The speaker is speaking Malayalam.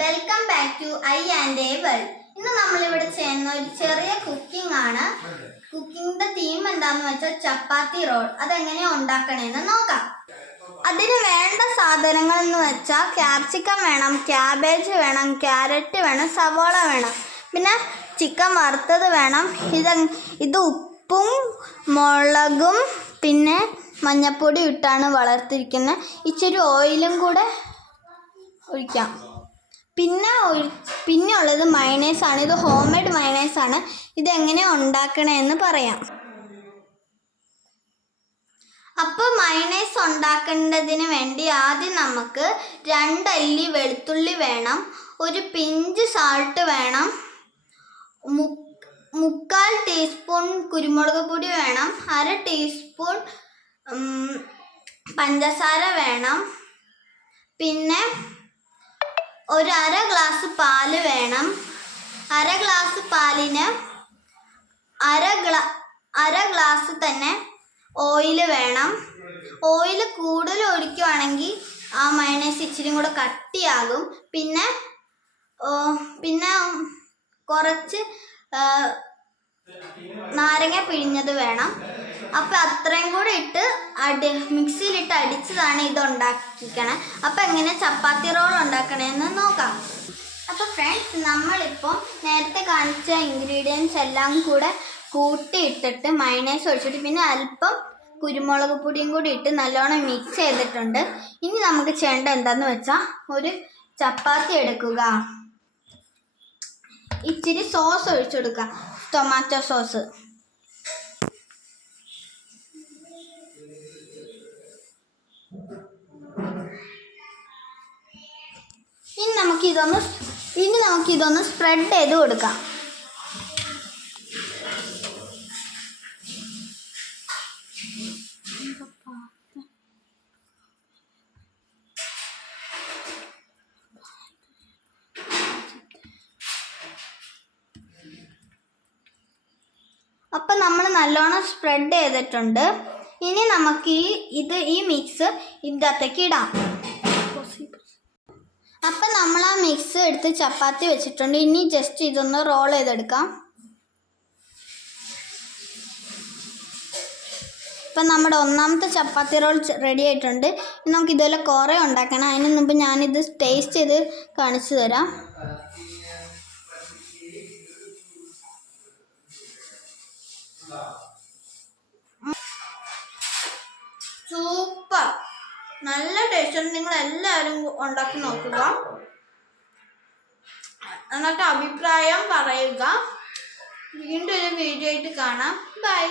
Welcome back to I and A world. ഇന്ന് നമ്മളിവിടെ ചെയ്യുന്ന ഒരു ചെറിയ കുക്കിംഗ് ആണ്. കുക്കിങ്ങിന്റെ തീം എന്താന്ന് വെച്ചാൽ ചപ്പാത്തി റോൾ. അതെങ്ങനെയാ ഉണ്ടാക്കണേന്ന് നോക്കാം. അതിന് വേണ്ട സാധനങ്ങൾ എന്ന് വെച്ചാൽ ക്യാപ്സിക്കം വേണം, ക്യാബേജ് വേണം, ക്യാരറ്റ് വേണം, സവോള വേണം, പിന്നെ ചിക്കൻ വറുത്തത് വേണം. ഇത് ഉപ്പും മുളകും പിന്നെ മഞ്ഞപ്പൊടി ഇട്ടാണ് വളർത്തിയിരിക്കുന്നത്. ഇച്ചിരി ഓയിലും കൂടെ ഒഴിക്കാം. പിന്നെ ഉള്ളത് മയണൈസാണ്. ഇത് ഹോം മെയ്ഡ് മയണൈസാണ്. ഇതെങ്ങനെയാണ് ഉണ്ടാക്കണമെന്ന് പറയാം. അപ്പോൾ മയണൈസ് ഉണ്ടാക്കേണ്ടതിന് വേണ്ടി ആദ്യം നമുക്ക് 2 അല്ലി വെളുത്തുള്ളി വേണം, ഒരു പിഞ്ച് സാൾട്ട് വേണം, 3/4 ടീസ്പൂൺ കുരുമുളക് പൊടി വേണം, 1/2 ടീസ്പൂൺ പഞ്ചസാര വേണം, പിന്നെ ഒരു 1/2 ഗ്ലാസ് പാല് വേണം. 1/2 ഗ്ലാസ് പാലിന് 1/2 ഗ്ലാസ് തന്നെ ഓയിൽ വേണം. ഓയിൽ കൂടുതൽ ഒഴിക്കുകയാണെങ്കിൽ ആ മയണൈസ് ഇച്ചിരി കൂടെ കട്ടിയാകും. പിന്നെ കുറച്ച് നാരങ്ങ പിഴിഞ്ഞത് വേണം. അപ്പം അത്രയും കൂടെ ഇട്ട് മിക്സിയിലിട്ട് അടിച്ചതാണ് ഇത് ഉണ്ടാക്കിക്കണേ. അപ്പം എങ്ങനെ ചപ്പാത്തി റോൾ ഉണ്ടാക്കണമെന്ന് നോക്കാം. അപ്പോൾ ഫ്രണ്ട്സ്, നമ്മളിപ്പോൾ നേരത്തെ കാണിച്ച ഇൻഗ്രീഡിയൻസ് എല്ലാം കൂടെ കൂട്ടിയിട്ടിട്ട് മയണൈസ് ഒഴിച്ചിട്ട് പിന്നെ അല്പം കുരുമുളക് പൊടിയും കൂടി ഇട്ട് നല്ലോണം മിക്സ് ചെയ്തിട്ടുണ്ട്. ഇനി നമുക്ക് ചെയ്യേണ്ടത് എന്താന്ന് വെച്ചാൽ ഒരു ചപ്പാത്തി എടുക്കുക, ഇച്ചിരി സോസ് ഒഴിച്ചെടുക്കുക, ടൊമാറ്റോ സോസ്. ഇനി നമുക്കിതൊന്ന് സ്പ്രെഡ് ചെയ്ത് കൊടുക്കാം. അപ്പം നമ്മൾ നല്ലോണം സ്പ്രെഡ് ചെയ്തിട്ടുണ്ട്. ഇനി നമുക്ക് ഈ മിക്സ് ഇതിനകത്തേക്ക് ഇടാം. അപ്പം നമ്മൾ ആ മിക്സ് എടുത്ത് ചപ്പാത്തി വെച്ചിട്ടുണ്ട്. ഇനി ജസ്റ്റ് ഇതൊന്ന് റോൾ ചെയ്തെടുക്കാം. ഇപ്പം നമ്മുടെ ഒന്നാമത്തെ ചപ്പാത്തി റോൾ റെഡി ആയിട്ടുണ്ട്. ഇനി നമുക്ക് ഇതുപോലെ കുറേ ഉണ്ടാക്കണം. അതിന് മുമ്പ് ഞാനിത് ടേസ്റ്റ് ചെയ്ത് കാണിച്ചു തരാം. സൂപ്പർ, നല്ല ടേസ്റ്റ്. നിങ്ങൾ എല്ലാവരും ഉണ്ടാക്കി നോക്കുക, എന്നിട്ട് അഭിപ്രായം പറയുക. വീണ്ടും ഒരു വീഡിയോ ആയിട്ട് കാണാം. ബൈ.